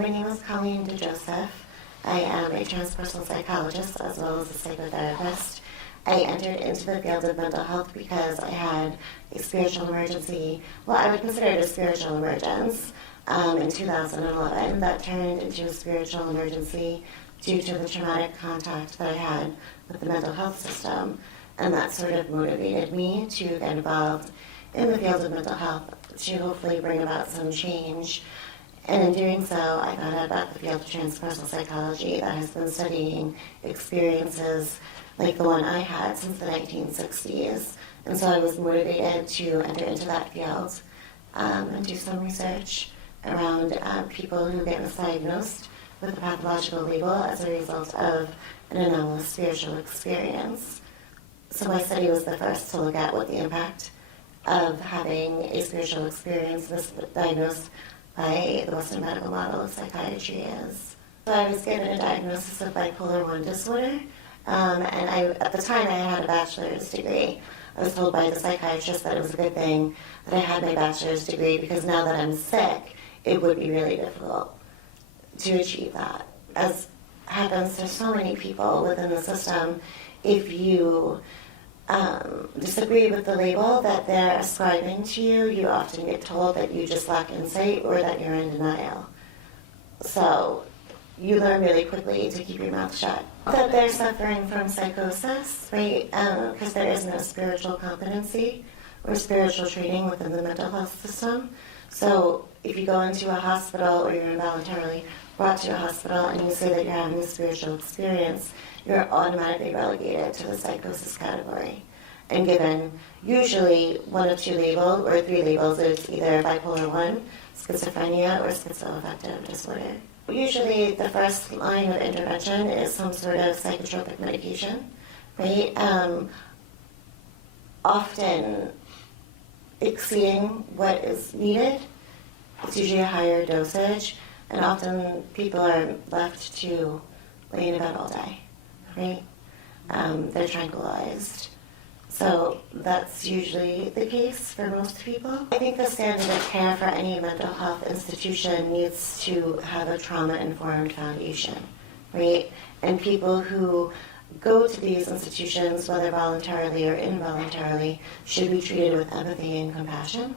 my name is Colleen DeJoseph. I am a transpersonal psychologist as well as a psychotherapist. I entered into the field of mental health because I had a spiritual emergency. Well, I would consider it a spiritual emergence in 2011 that turned into a spiritual emergency due to the traumatic contact that I had with the mental health system. And that sort of motivated me to get involved in the field of mental health to hopefully bring about some change. And in doing so, I found out about the field of transpersonal psychology that has been studying experiences like the one I had since the 1960s. And so I was motivated to enter into that field and do some research around people who get misdiagnosed with a pathological label as a result of an anomalous spiritual experience. So my study was the first to look at what the impact of having a spiritual experience misdiagnosed by the Western medical model of psychiatry is. So I was given a diagnosis of bipolar I disorder, and at the time I had a bachelor's degree. I was told by the psychiatrist that it was a good thing that I had my bachelor's degree because now that I'm sick, it would be really difficult to achieve that. As happens to so many people within the system, if you disagree with the label that they're ascribing to you, you often get told that you just lack insight or that you're in denial. So you learn really quickly to keep your mouth shut. That they're suffering from psychosis, right? Because there is no spiritual competency or spiritual training within the mental health system. So if you go into a hospital or you're involuntarily brought to a hospital and you say that you're having a spiritual experience, you're automatically relegated to the psychosis category and given usually one of two labels or three labels. It's either bipolar I, schizophrenia, or schizoaffective disorder. Usually the first line of intervention is some sort of psychotropic medication, right? Often exceeding what is needed. It's usually a higher dosage, and often people are left to lay in bed all day, right? They're tranquilized. So that's usually the case for most people. I think the standard of care for any mental health institution needs to have a trauma-informed foundation, right? And people who go to these institutions, whether voluntarily or involuntarily, should be treated with empathy and compassion,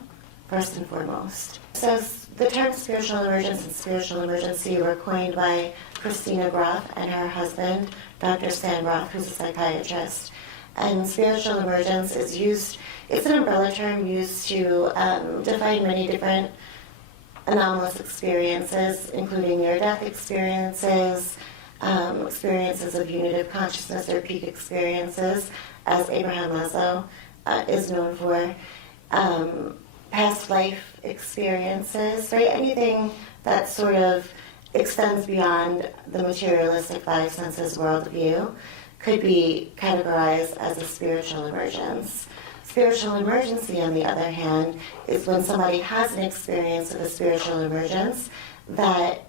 first and foremost. So the terms spiritual emergence and spiritual emergency were coined by Christina Groff and her husband, Dr. Stan Roth, who's a psychiatrist. And spiritual emergence is used, it's an umbrella term used to define many different anomalous experiences, including near-death experiences, experiences of unitive consciousness or peak experiences, as Abraham Maslow is known for, past life experiences, right? Anything that sort of extends beyond the materialistic five senses worldview could be categorized as a spiritual emergence. Spiritual emergency, on the other hand, is when somebody has an experience of a spiritual emergence that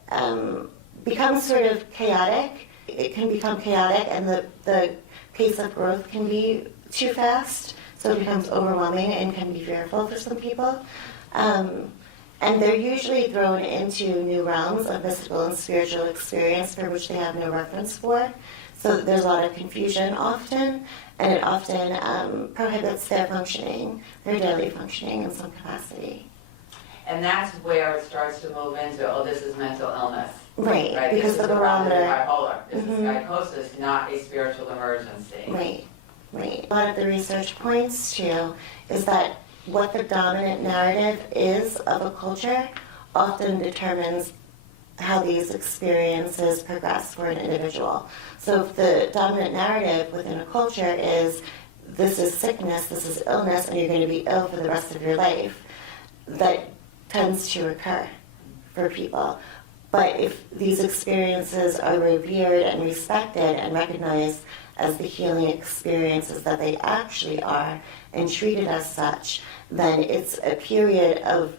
becomes sort of chaotic. It can become chaotic, and the pace of growth can be too fast, so it becomes overwhelming and can be fearful for some people. And they're usually thrown into new realms of mystical and spiritual experience for which they have no reference for. So there's a lot of confusion often, and it often prohibits their functioning, their daily functioning in some capacity. And that's where it starts to move into, oh, this is mental illness. Right, because the barometer. Bipolar. This is psychosis, not a spiritual emergency. Right. A lot of the research points to is that what the dominant narrative is of a culture often determines how these experiences progress for an individual. So if the dominant narrative within a culture is this is sickness, this is illness, and you're going to be ill for the rest of your life, that tends to occur for people. But if these experiences are revered and respected and recognized as the healing experiences that they actually are and treated as such, then it's a period of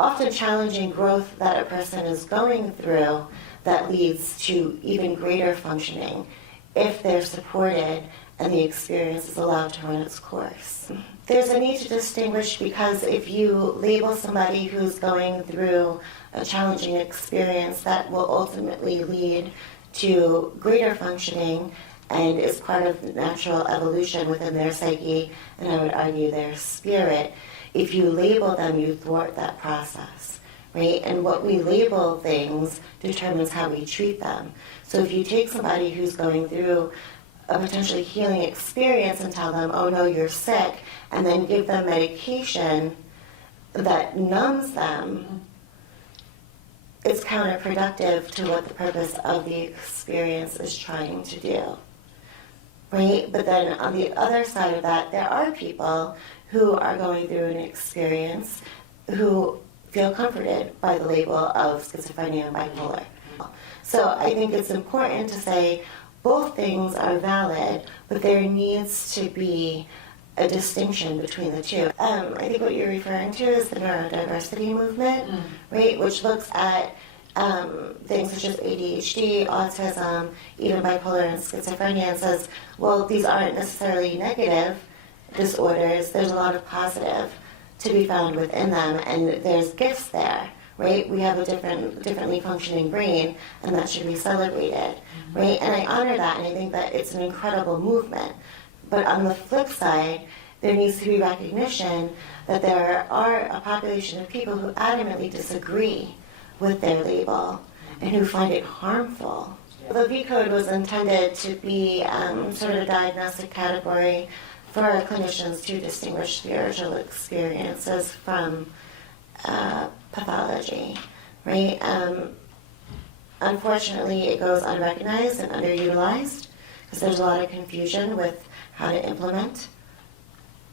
often challenging growth that a person is going through that leads to even greater functioning if they're supported and the experience is allowed to run its course. There's a need to distinguish because if you label somebody who's going through a challenging experience that will ultimately lead to greater functioning and is part of natural evolution within their psyche, and I would argue their spirit, if you label them, you thwart that process, right? And what we label things determines how we treat them. So if you take somebody who's going through a potentially healing experience and tell them, oh no, you're sick, and then give them medication that numbs them, it's counterproductive to what the purpose of the experience is trying to do, right? But then on the other side of that, there are people who are going through an experience who feel comforted by the label of schizophrenia and bipolar. So I think it's important to say both things are valid, but there needs to be a distinction between the two. I think what you're referring to is the neurodiversity movement, right, which looks at things such as ADHD, autism, even bipolar and schizophrenia, and says, well, these aren't necessarily negative disorders. There's a lot of positive to be found within them, and there's gifts there, right? We have a differently functioning brain, and that should be celebrated, right? And I honor that, and I think that it's an incredible movement. But on the flip side, there needs to be recognition that there are a population of people who adamantly disagree with their label and who find it harmful. The V code was intended to be sort of a diagnostic category for clinicians to distinguish spiritual experiences from pathology, right? Unfortunately, it goes unrecognized and underutilized because there's a lot of confusion with how to implement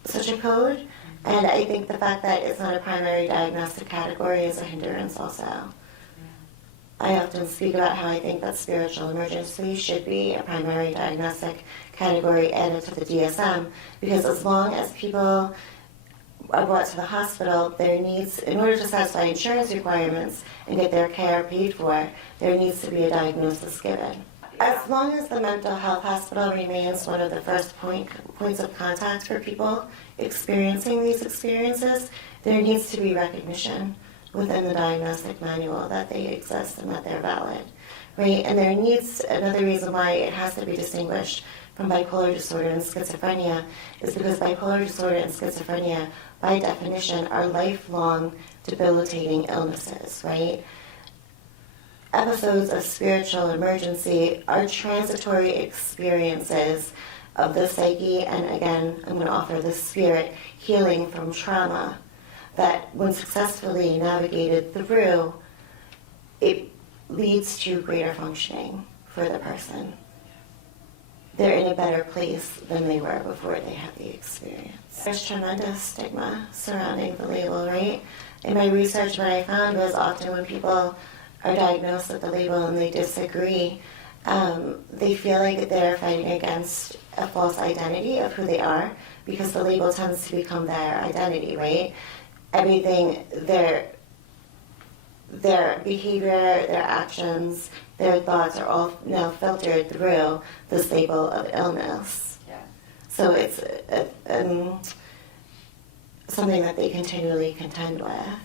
such a code. And I think the fact that it's not a primary diagnostic category is a hindrance also. I often speak about how I think that spiritual emergency should be a primary diagnostic category added to the DSM, because as long as people are brought to the hospital, there needs, in order to satisfy insurance requirements and get their care paid for, there needs to be a diagnosis given. As long as the mental health hospital remains one of the first points of contact for people experiencing these experiences, there needs to be recognition within the diagnostic manual that they exist and that they're valid, right? And there needs, another reason why it has to be distinguished from bipolar disorder and schizophrenia is because bipolar disorder and schizophrenia, by definition, are lifelong debilitating illnesses, right? Episodes of spiritual emergency are transitory experiences of the psyche, and again, I'm going to offer the spirit healing from trauma that, when successfully navigated through, it leads to greater functioning for the person. They're in a better place than they were before they had the experience. There's tremendous stigma surrounding the label, right? In my research, what I found was often when people are diagnosed with the label and they disagree, they feel like they're fighting against a false identity of who they are, because the label tends to become their identity, right? Everything, their behavior, their actions, their thoughts are all now filtered through this label of illness. Yeah. So it's something that they continually contend with,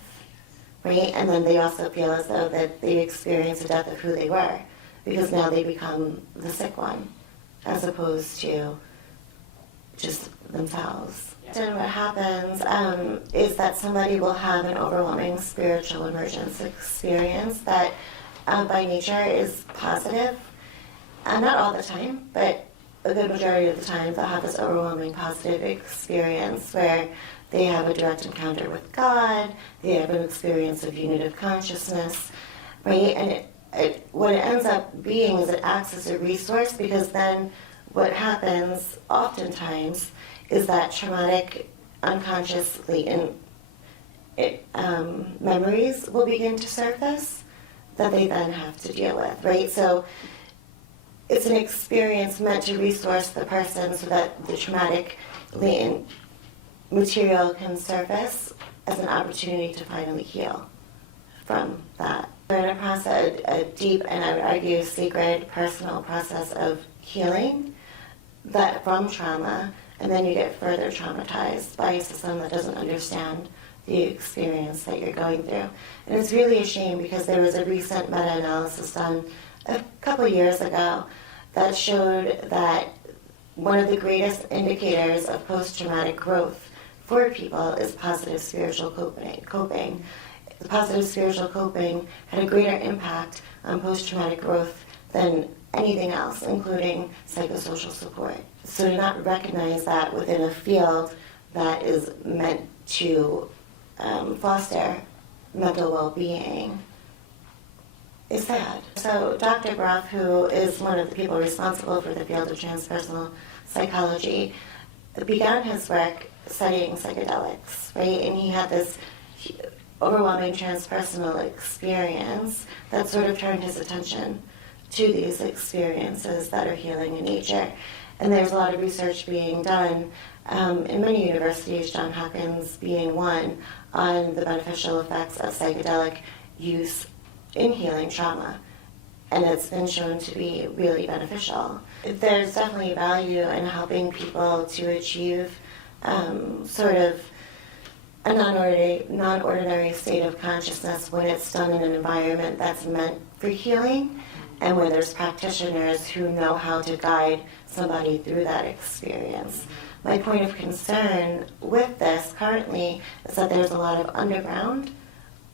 right? And then they also feel as though that they experienced the death of who they were, because now they become the sick one, as opposed to just themselves. And what happens is that somebody will have an overwhelming spiritual emergence experience that by nature is positive. Not all the time, but a good majority of the time they'll have this overwhelming positive experience where they have a direct encounter with God, they have an experience of unitive consciousness, right? And what it ends up being is it acts as a resource, because then what happens oftentimes is that traumatic, unconsciously memories will begin to surface that they then have to deal with, right? So it's an experience meant to resource the person so that the traumatic latent material can surface as an opportunity to finally heal from that. We're in a process, a deep and I would argue sacred personal process of healing, that from trauma, and then you get further traumatized by a system that doesn't understand the experience that you're going through. And it's really a shame because there was a recent meta-analysis done a couple years ago that showed that one of the greatest indicators of post-traumatic growth for people is positive spiritual coping. The positive spiritual coping had a greater impact on post-traumatic growth than anything else, including psychosocial support. So to not recognize that within a field that is meant to foster mental well-being is sad. So Dr. Groff, who is one of the people responsible for the field of transpersonal psychology, began his work studying psychedelics, right? And he had this overwhelming transpersonal experience that sort of turned his attention to these experiences that are healing in nature. And there's a lot of research being done in many universities, Johns Hopkins being one, on the beneficial effects of psychedelic use in healing trauma. And it's been shown to be really beneficial. There's definitely value in helping people to achieve sort of a non-ordinary state of consciousness when it's done in an environment that's meant for healing, and where there's practitioners who know how to guide somebody through that experience. My point of concern with this currently is that there's a lot of underground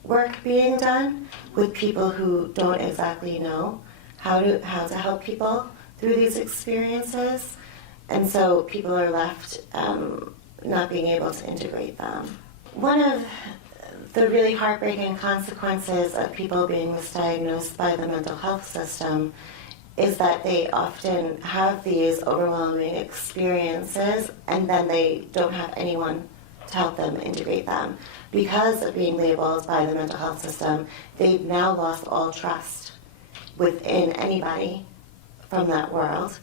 work being done with people who don't exactly know how to help people through these experiences, and so people are left not being able to integrate them. One of the really heartbreaking consequences of people being misdiagnosed by the mental health system is that they often have these overwhelming experiences and then they don't have anyone to help them integrate them. Because of being labeled by the mental health system, they've now lost all trust within anybody from that world,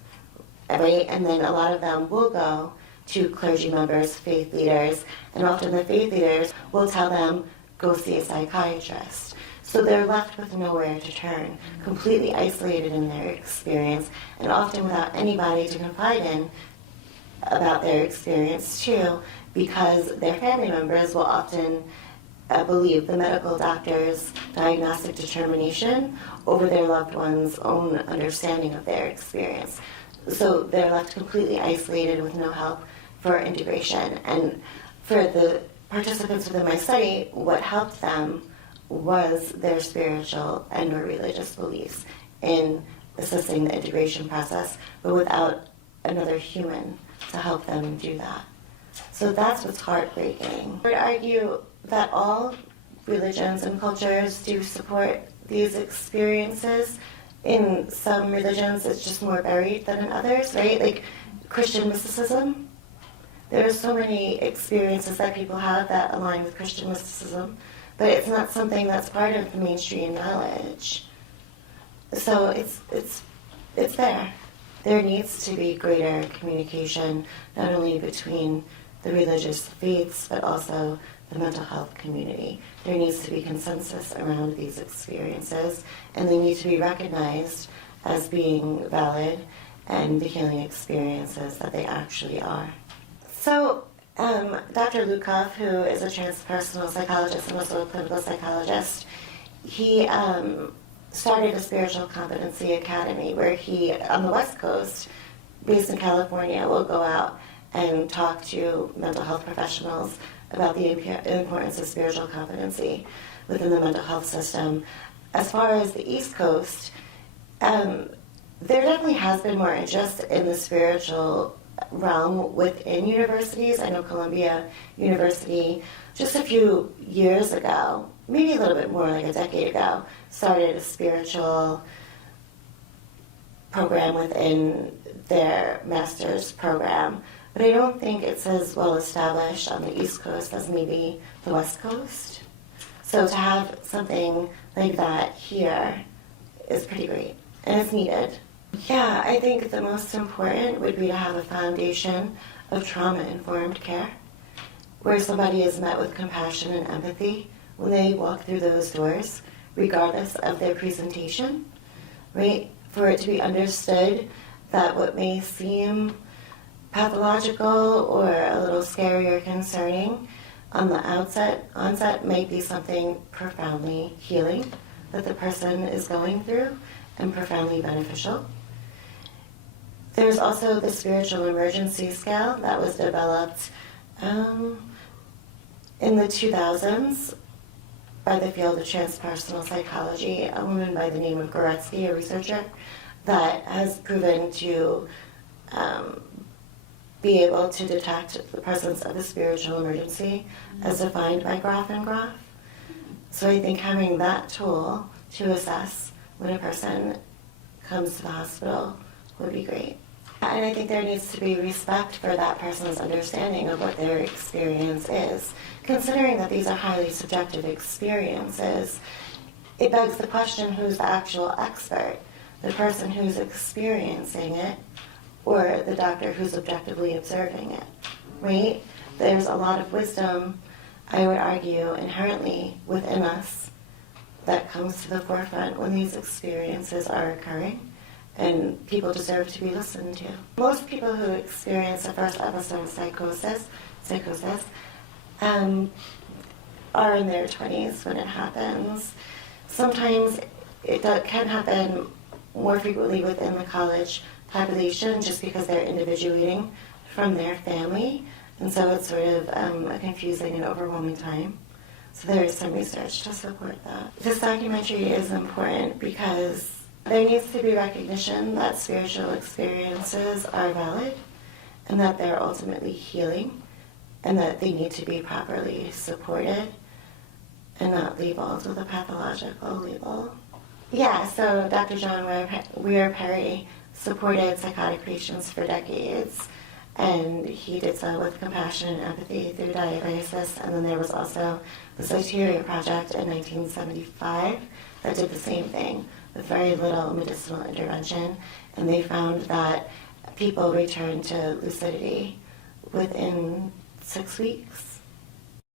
right? And then a lot of them will go to clergy members, faith leaders, and often the faith leaders will tell them, go see a psychiatrist. So they're left with nowhere to turn, completely isolated in their experience, and often without anybody to confide in about their experience too, because their family members will often believe the medical doctor's diagnostic determination over their loved one's own understanding of their experience. So they're left completely isolated with no help for integration. And for the participants within my study, what helped them was their spiritual and or religious beliefs in assisting the integration process, but without another human to help them do that. So that's what's heartbreaking. I would argue that all religions and cultures do support these experiences. In some religions, it's just more buried than in others, right? Like Christian mysticism. There are so many experiences that people have that align with Christian mysticism, but it's not something that's part of the mainstream knowledge. So it's there. There needs to be greater communication, not only between the religious faiths, but also the mental health community. There needs to be consensus around these experiences, and they need to be recognized as being valid and the healing experiences that they actually are. So Dr. Lukoff, who is a transpersonal psychologist and also a clinical psychologist, he started a spiritual competency academy where he, on the West Coast, based in California, will go out and talk to mental health professionals about the importance of spiritual competency within the mental health system. As far as the East Coast, there definitely has been more interest in the spiritual realm within universities. I know Columbia University, just a few years ago, maybe a little bit more, like a decade ago, started a spiritual program within their master's program. But I don't think it's as well established on the East Coast as maybe the West Coast. So to have something like that here is pretty great, and it's needed. Yeah, I think the most important would be to have a foundation of trauma-informed care, where somebody is met with compassion and empathy when they walk through those doors, regardless of their presentation, right? For it to be understood that what may seem pathological or a little scary or concerning on the onset might be something profoundly healing that the person is going through and profoundly beneficial. There's also the spiritual emergency scale that was developed in the 2000s by the field of transpersonal psychology, a woman by the name of Goretzky, a researcher, that has proven to be able to detect the presence of a spiritual emergency as defined by Graf and Graf. So I think having that tool to assess when a person comes to the hospital would be great. And I think there needs to be respect for that person's understanding of what their experience is. Considering that these are highly subjective experiences, it begs the question, who's the actual expert? The person who's experiencing it or the doctor who's objectively observing it, right? There's a lot of wisdom, I would argue, inherently within us that comes to the forefront when these experiences are occurring, and people deserve to be listened to. Most people who experience the first episode of psychosis are in their 20s when it happens. Sometimes it can happen more frequently within the college population just because they're individuating from their family, and so it's sort of a confusing and overwhelming time. So there is some research to support that. This documentary is important because there needs to be recognition that spiritual experiences are valid and that they're ultimately healing and that they need to be properly supported and not labeled with a pathological label. Yeah, so Dr. John Weir Perry supported psychotic patients for decades, and he did so with compassion and empathy through diagnosis. And then there was also the Soteria Project in 1975 that did the same thing with very little medicinal intervention, and they found that people returned to lucidity within 6 weeks.